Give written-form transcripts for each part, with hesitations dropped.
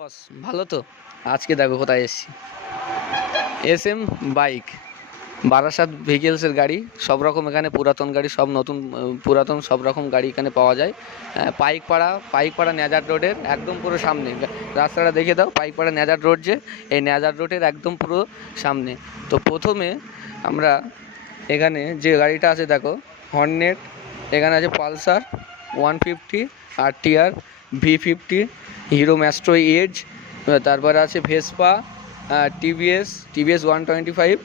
বস ভালো তো। আজকে দেখো কোথায় এসেছি। এসএম বাইক, বারাসাত ভেহিকেলসের গাড়ি, সব রকম এখানে পুরাতন গাড়ি, সব নতুন পুরাতন সব রকম গাড়ি এখানে পাওয়া যায়। পাইকপাড়া নেজার রোডের একদম পুরো সামনে। রাস্তাটা দেখে দাও, পাইকপাড়া নেজার রোড, যে এই নেজার রোডের একদম পুরো সামনে। তো প্রথমে আমরা এখানে যে গাড়িটা আছে দেখো, হর্নেট, এখানে আছে Pulsar 150, RTR, V50, Hero Maestro Edge, তারপরে আছে ভেসপা, টিভিএস 125।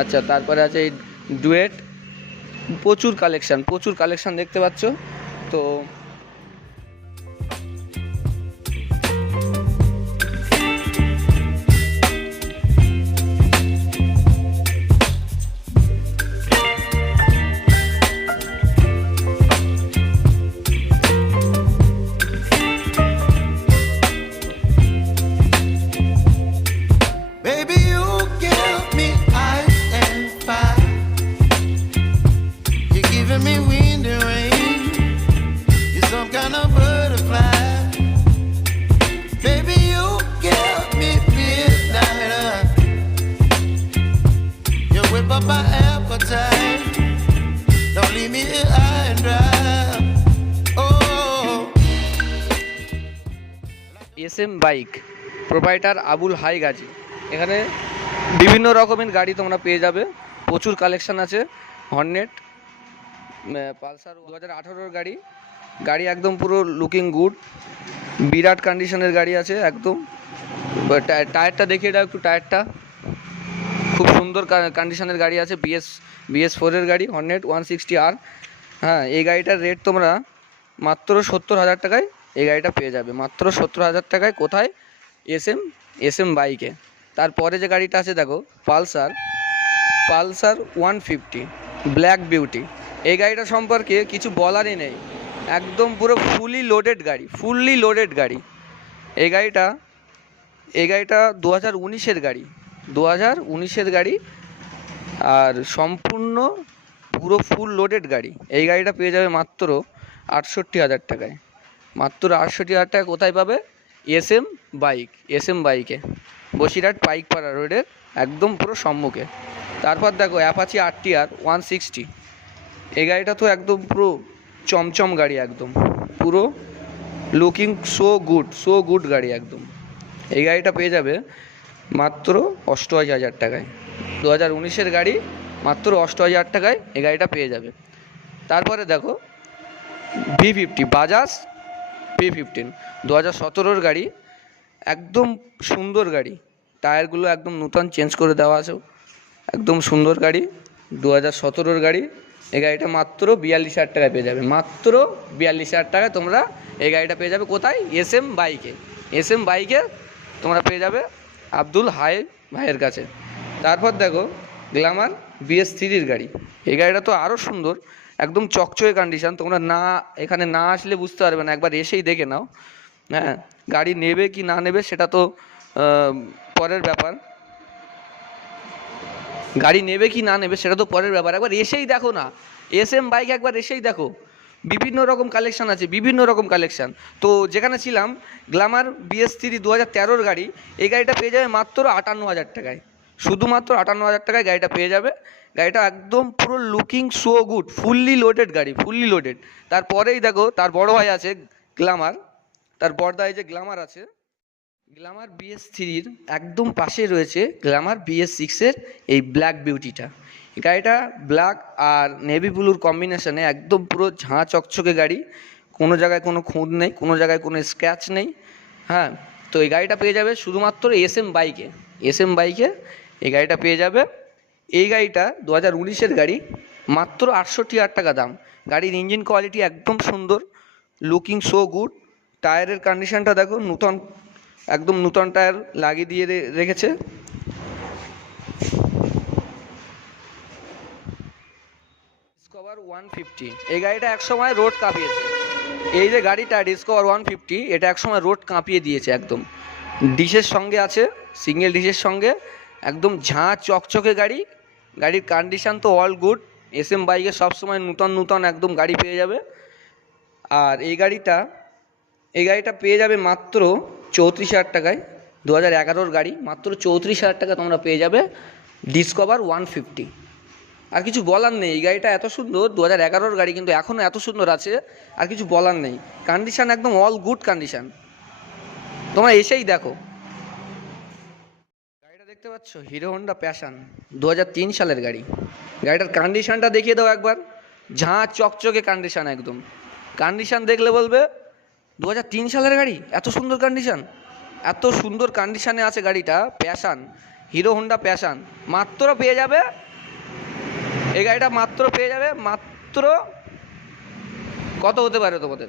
আচ্ছা, তারপরে আছে এই ডুয়েট। প্রচুর কালেকশান দেখতে পাচ্ছ। তো Baby, you give me ice and fire. You're giving me wind and rain. You're some kind of butterfly. Baby, you give me midnight. You whip up my appetite. Don't leave me here high and dry. Oh. SM bike, proprietor Abul Hai Gazi. এখানে বিভিন্ন রকমের গাড়ি তোমরা পেয়ে যাবে, প্রচুর collection আছে। Hornet, Pulsar 2018-র গাড়ি একদম পুরো লুকিং গুড, বিরাট কন্ডিশনের গাড়ি আছে একদম। টায়ারটা দেখিয়ে দাও একটু, টায়ারটা খুব সুন্দর কন্ডিশনের গাড়ি আছে। BS4-এর গাড়ি, হর্নেট 160R। হ্যাঁ, এই গাড়িটার রেট তোমরা মাত্র 70,000 টাকায় এই গাড়িটা পেয়ে যাবে, মাত্র 70,000 টাকায়। কোথায়? এসএম বাইকে। তারপরে যে গাড়িটা আছে দেখো, পালসার 150 ব্ল্যাক বিউটি। এই গাড়িটা সম্পর্কে কিছু বলারই নেই, একদম পুরো ফুললি লোডেড গাড়ি। এই গাড়িটা 2019-এর গাড়ি, আর সম্পূর্ণ পুরো ফুল লোডেড গাড়ি। এই গাড়িটা পেয়ে যাবে মাত্র 68,000 টাকায়, মাত্র 68,000 টাকা। কোথায় পাবে? এসএম বাইকে, বসিরহাট পাইকপাড়া রোডের একদম পুরো সম্মুখে। তারপর দেখো অ্যাপাচি RTR 160। এই গাড়িটা তো একদম পুরো চমচম গাড়ি, একদম পুরো লুকিং সো গুড গাড়ি একদম। এই গাড়িটা পেয়ে যাবে মাত্র 88,000 টাকায়, 2019-এর গাড়ি, মাত্র 88,000 টাকায় এই গাড়িটা পেয়ে যাবে। তারপরে দেখো V50, বাজাজ V15, 2017-র গাড়ি, একদম সুন্দর গাড়ি। টায়ারগুলো একদম নূতন চেঞ্জ করে দেওয়া আছে, একদম সুন্দর গাড়ি, 2017-র গাড়ি। এই গাড়িটা মাত্র 42,000 টাকায় পেয়ে যাবে, মাত্র 42,000 টাকায় তোমরা এই গাড়িটা পেয়ে যাবে। কোথায়? এসএম বাইকে তোমরা পেয়ে যাবে আব্দুল হাই ভাইয়ের কাছে। তারপর দেখো গ্ল্যামার BS3-র গাড়ি। এই গাড়িটা তো আরও সুন্দর, একদম চকচকে কন্ডিশন। তোমরা এখানে না আসলে বুঝতে পারবে না, একবার এসেই দেখে নাও। হ্যাঁ, গাড়ি নেবে কি না নেবে সেটা তো পরের ব্যাপার, একবার এসেই দেখো না, এসএম বাইক একবার এসেই দেখো। বিভিন্ন রকম কালেকশান। তো যেখানে ছিলাম, গ্ল্যামার BS3 2013-র গাড়ি, এই গাড়িটা পেয়ে যাবে মাত্র 58,000 টাকায়, শুধুমাত্র 58,000 টাকায় গাড়িটা পেয়ে যাবে। গাড়িটা একদম পুরো looking so good, fully loaded. তারপরেই দেখো তার বড় ভাই আছে গ্ল্যামার, তার বড়দায় যে গ্ল্যামার আছে, গ্ল্যামার BS3-র একদম পাশে রয়েছে গ্ল্যামার BS6-এর এই ব্ল্যাক বিউটিটা। গাড়িটা ব্ল্যাক আর নেভি ব্লুর কম্বিনেশনে একদম পুরো ঝাঁ চকচকে গাড়ি, কোনো জায়গায় কোনো খুঁত নেই, কোনো জায়গায় কোনো স্ক্র্যাচ নেই। হ্যাঁ, তো এই গাড়িটা পেয়ে যাবে শুধুমাত্র এসএম বাইকে এই গাড়িটা পেয়ে যাবে। এই গাড়িটা 2019-এর গাড়ি, মাত্র 68,000 টাকা দাম। গাড়ির ইঞ্জিন কোয়ালিটি একদম সুন্দর, লুকিং সো গুড। টায়ারের কন্ডিশনটা দেখো, একদম নূতন টায়ার লাগিয়ে দিয়ে রেখেছে। ডিসকভার 150, এই গাড়িটা একসময় রোড কাঁপিয়েছে। এই যে গাড়িটা ডিসকভার 150, এটা একসময় রোড কাঁপিয়ে দিয়েছে একদম। ডিশের সঙ্গে আছে, সিঙ্গেল ডিশের সঙ্গে, একদম ঝাঁ চকচকে গাড়ি। গাড়ির কন্ডিশন তো অল গুড। এসএম বাইকে সবসময় নূতন একদম গাড়ি পেয়ে যাবে। আর এই গাড়িটা পেয়ে যাবে মাত্র 34,000 টাকায় 2011 গাড়ি, মাত্র 34,000 টাকা তোমরা পেয়ে যাবে ডিসকভার 150। আর কিছু বলার নেই, এই গাড়িটা এত সুন্দর, 2011 গাড়ি কিন্তু এখনও এত সুন্দর আছে, আর কিছু বলার নেই। কন্ডিশান একদম অল গুড কন্ডিশান, তোমরা এসেই দেখো। গাড়িটা দেখতে পাচ্ছ, হিরো হন্ডা প্যাশন 2003 সালের গাড়ি। গাড়িটার কন্ডিশানটা দেখিয়ে দাও একবার, ঝাঁ চকচকে কন্ডিশান একদম। কন্ডিশান দেখলে বলবে 2003 সালের গাড়ি, এত সুন্দর কন্ডিশান, এত সুন্দর কন্ডিশানে আছে গাড়িটা। প্যাশন, হিরো হন্ডা প্যাশন মাত্র পেয়ে যাবে, এই গাড়িটা মাত্র পেয়ে যাবে মাত্র, কত হতে পারে তোমাদের?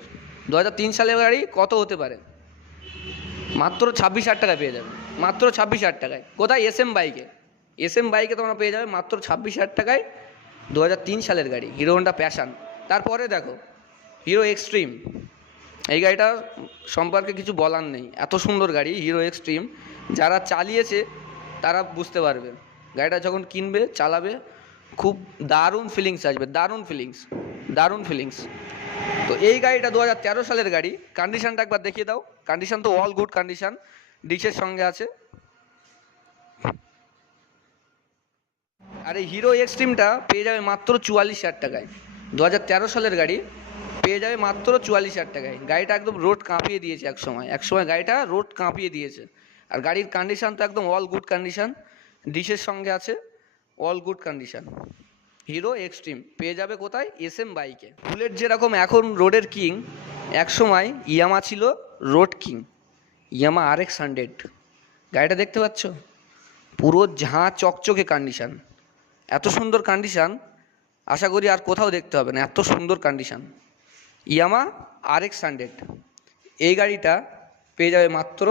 2003 সালের গাড়ি কত হতে পারে? মাত্র 26,000 টাকায় পেয়ে যাবে, মাত্র 26,000 টাকায়। কোথায়? এসএম বাইকে, এসএম বাইকে তোমরা পেয়ে যাবে মাত্র 26,000 টাকায় 2003 সালের গাড়ি হিরো হন্ডা প্যাশন। তারপরে দেখো হিরো এক্সট্রিম, এই গাড়িটা সম্পর্কে কিছু বলার নেই, এত সুন্দর গাড়ি হিরো এক্সট্রিম। যারা চালিয়েছে তারা বুঝতে পারবে, গাড়িটা যখন কিনবে চালাবে খুব দারুণ ফিলিংস আসবে, দারুণ ফিলিংস, দারুণ ফিলিংস। তো এই গাড়িটা 2013 সালের গাড়ি। কন্ডিশানটা একবার দেখিয়ে দাও, কন্ডিশান তো অল গুড কন্ডিশান, ডিসের সঙ্গে আছে। আর এই হিরো এক্সট্রিমটা পেয়ে যাবে মাত্র 44,000 টাকায়, 2013 সালের গাড়ি পেয়ে যাবে মাত্র 44,000 টাকায়। গাড়িটা একদম রোড কাঁপিয়ে দিয়েছে, একসময় গাড়িটা রোড কাঁপিয়ে দিয়েছে। আর গাড়ির কন্ডিশান তো একদম অল গুড কন্ডিশান, ডিসের সঙ্গে আছে, all good condition. Hero Xtreme পেয়ে যাবে কোথায়? এসএম বাইকে। বুলেট যেরকম এখন রোডের কিং, একসময় ইয়ামা ছিল রোড কিং, ইয়ামা RX 100। গাড়িটা দেখতে পাচ্ছ, পুরো ঝাঁ চকচকে কন্ডিশান, এত সুন্দর কন্ডিশান আশা করি আর কোথাও দেখতে হবে না, এত সুন্দর কন্ডিশান। ইয়ামা RX 100 এই গাড়িটা পেয়ে যাবে মাত্র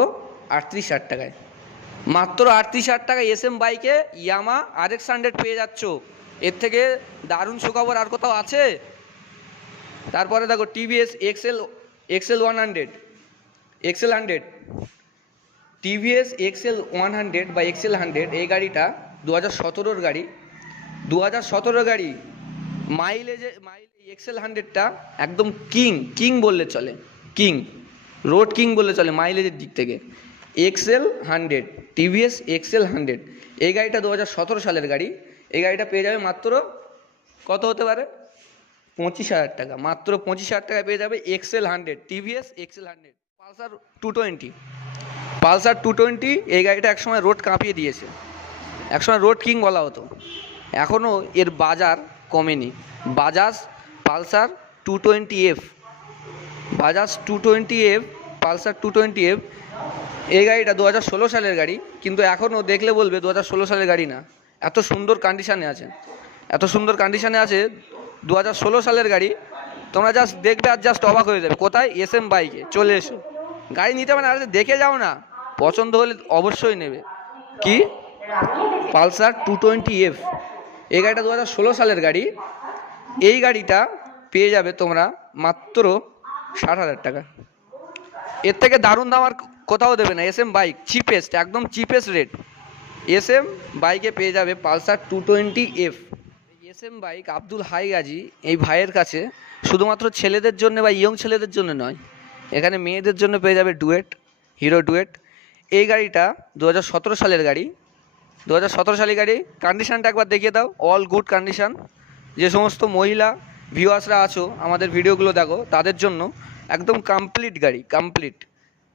38,000 টাকায়, মাত্র 38,000 টাকায় এসএম বাইকে ইয়ামা RX 100 পেয়ে যাচ্ছ। এর থেকে দারুণ সুখবর আর কোথাও আছে? তারপরে দেখো টিভিএস এক্সেল 100, টিভিএস এক্সেল 100 বা এক্সেল 100, এই গাড়িটা 2017 গাড়ি, 2017 গাড়ি। মাইলেজ এক্সেল 100টা একদম কিং বললে চলে, কিং, রোড কিং বললে চলে মাইলেজের দিক থেকে। এক্সেল 100, টিভিএস এক্সেল 100, এই গাড়িটা 2017 সালের গাড়ি। এই গাড়িটা পেয়ে যাবে মাত্র, কত হতে পারে? 25,000 টাকা, মাত্র 25,000 টাকায় পেয়ে যাবে এক্সেল 100, টিভিএস এক্সেল 100। পালসার 220, এই গাড়িটা একসময় রোড কাঁপিয়ে দিয়েছে, একসময় রোড কিং বলা হতো, এখনও এর বাজার কমেনি। Bajaj Pulsar 220F, Bajaj 220F, Pulsar 220F, এই গাড়িটা 2016 সালের গাড়ি, কিন্তু এখনও দেখলে বলবে 2016 সালের গাড়ি না, এত সুন্দর কন্ডিশানে আছে, এত সুন্দর কন্ডিশানে আছে 2016 সালের গাড়ি। তোমরা জাস্ট দেখবে আর জাস্ট অবাক হয়ে যাবে। কোথায়? এসএম বাইকে চলে এসো, গাড়ি নিতে হবে না, আর দেখে যাও না, পছন্দ হলে অবশ্যই নেবে। কি? পালসার 220F, এই গাড়িটা 2016 সালের গাড়ি। এই গাড়িটা পেয়ে যাবে তোমরা মাত্র 60,000 টাকা, এর থেকে দারুণ দাম আর কোথাও দেবে না। এসএম বাইক চিপেস্ট, একদম চিপেস্ট রেট, এসএম বাইকে পেয়ে যাবে Pulsar 220F। SM bike Abdul Hai Gazi এই ভাইয়ের কাছে শুধুমাত্র ছেলেদের জন্য বা ইয়ং ছেলেদের জন্য নয়, এখানে মেয়েদের জন্য পেয়ে যাবে ডুয়েট, হিরো ডুয়েট। এই গাড়িটা 2017 সালের গাড়ি, 2017 সালের গাড়ি। কন্ডিশানটা একবার দেখিয়ে দাও, অল গুড কন্ডিশান। যে সমস্ত মহিলা ভিউয়ার্সরা আছো আমাদের ভিডিওগুলো দেখো, তাদের জন্য একদম কমপ্লিট গাড়ি, কমপ্লিট।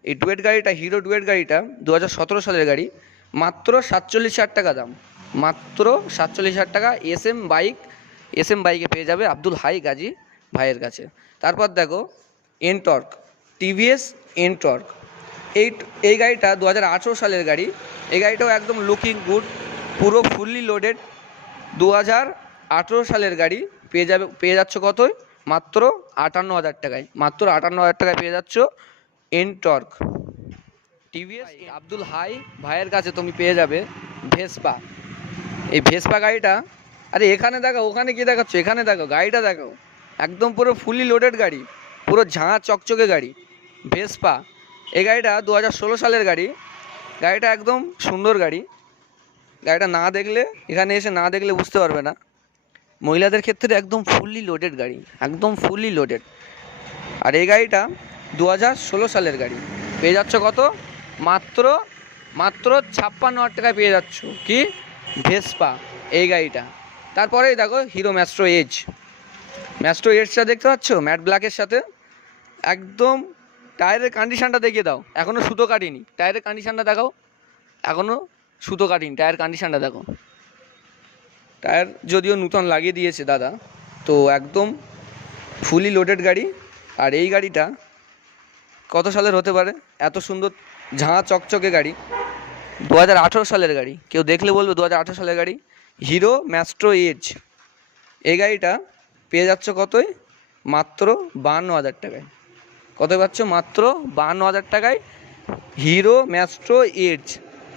এই ডুয়েট গাড়িটা, হিরো ডুয়েট গাড়িটা 2017 সালের গাড়ি, মাত্র 47,000 টাকা দাম, মাত্র 47,000 টাকা। এসএম বাইকে পেয়ে যাবে আব্দুল হাই গাজী ভাইয়ের কাছে। তারপর দেখো এনটর্ক, টিভিএস এনটর্ক, এই গাড়িটা 2018 সালের গাড়ি। এই গাড়িটাও একদম লুকিং গুড, পুরো ফুললি লোডেড, 2018 সালের গাড়ি। পেয়ে যাচ্ছ কতই? মাত্র 58,000 টাকায়, মাত্র 58,000 টাকায় পেয়ে যাচ্ছ এনটর্ক। টিভিএস আব্দুল হাই ভাইয়ের কাছে তুমি পেয়ে যাবে ভেসপা। এই ভেসপা গাড়িটা, আরে এখানে দেখো, ওখানে কি দেখাচ্ছ? এখানে দেখো, গাড়িটা দেখো, একদম পুরো ফুলি লোডেড গাড়ি, পুরো ঝাঁ চকচকে গাড়ি, ভেসপা। এই গাড়িটা 2016 সালের গাড়ি। গাড়িটা একদম সুন্দর গাড়ি, গাড়িটা না দেখলে, এখানে এসে না দেখলে বুঝতে পারবে না। মহিলাদের ক্ষেত্রে একদম ফুললি লোডেড গাড়ি, একদম ফুললি লোডেড। আর এই গাড়িটা 2016 সালের গাড়ি। পেয়ে যাচ্ছ কত, মাত্র 56,000 টাকায় পেয়ে যাচ্ছ কি, ভেসপা এই গাড়িটা। তারপরেই দেখো হিরো ম্যাস্ট্রো এজটা দেখতে পাচ্ছ ম্যাট ব্ল্যাকের সাথে, একদম টায়ারের কন্ডিশনটা দেখিয়ে দাও, এখনও সুতো কাটিনি, টায়ারের কন্ডিশনটা দেখাও, এখনও সুতো কাটিনি, টায়ার কন্ডিশনটা দেখো। টায়ার যদিও নূতন লাগিয়ে দিয়েছে দাদা, তো একদম ফুলি লোডেড গাড়ি। আর এই গাড়িটা কত সালের হতে পারে, এত সুন্দর ঝাঁ চকচকে গাড়ি, 2018 সালের গাড়ি, কেউ দেখলে বলবে 2018 সালের গাড়ি, হিরো ম্যাস্ট্রো এজ। এই গাড়িটা পেয়ে যাচ্ছ কতই, মাত্র 52,000 টাকায়। কত পাচ্ছ, মাত্র 52,000 টাকায় হিরো ম্যাস্ট্রো এজ।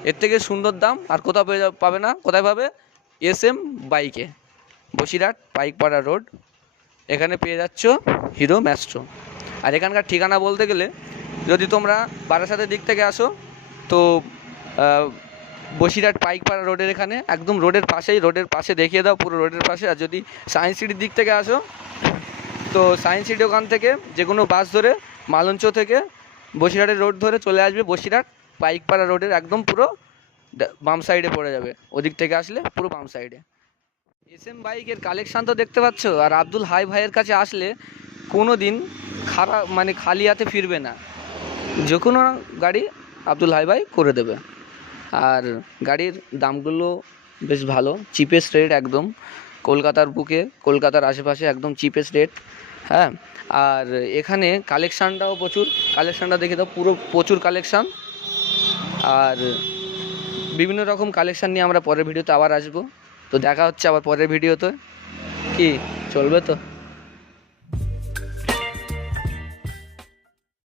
এর থেকে সুন্দর দাম আর কোথাও পাবে না। কোথায় পাবে, SM বাইকে, বসিরহাট পাইকপাড়া রোড, এখানে পেয়ে যাচ্ছ হিরো ম্যাস্ট্রো। আর এখানকার ঠিকানা বলতে গেলে, যদি তোমরা বারাসাতের দিক থেকে আসো তো বসিরহাট পাইকপাড়া রোডের এখানে একদম রোডের পাশে দেখিয়ে দাও, পুরো রোডের পাশে। আর যদি সায়েন্স সিটির দিক থেকে আসো তো সায়েন্স সিটি ওখান থেকে যে কোনো বাস ধরে মালঞ্চ থেকে বসিরহাটের রোড ধরে চলে আসবে বসিরহাট পাইকপাড়া রোডের একদম পুরো বাম সাইডে পড়ে যাবে, ওদিক থেকে আসলে পুরো বাম সাইডে। SM বাইকের কালেকশান তো দেখতে পাচ্ছ। আর আব্দুল হাই ভাইয়ের কাছে আসলে কোনো দিন খালি হাতে ফিরবে না, যে কোনো গাড়ি আব্দুল হাই ভাই করে দেবে। আর গাড়ির দামগুলো বেশ ভালো, চিপেস্ট রেট একদম, কলকাতার বুকে, কলকাতার আশেপাশে একদম চিপেস্ট রেট। হ্যাঁ, আর এখানে কালেকশানটাও প্রচুর, কালেকশানটা দেখে দাও, পুরো প্রচুর কালেকশান। আর বিভিন্ন রকম কালেকশান নিয়ে আমরা পরের ভিডিওতে আবার আসবো। তো দেখা হচ্ছে আবার পরের ভিডিওতে, কি চলবে তো।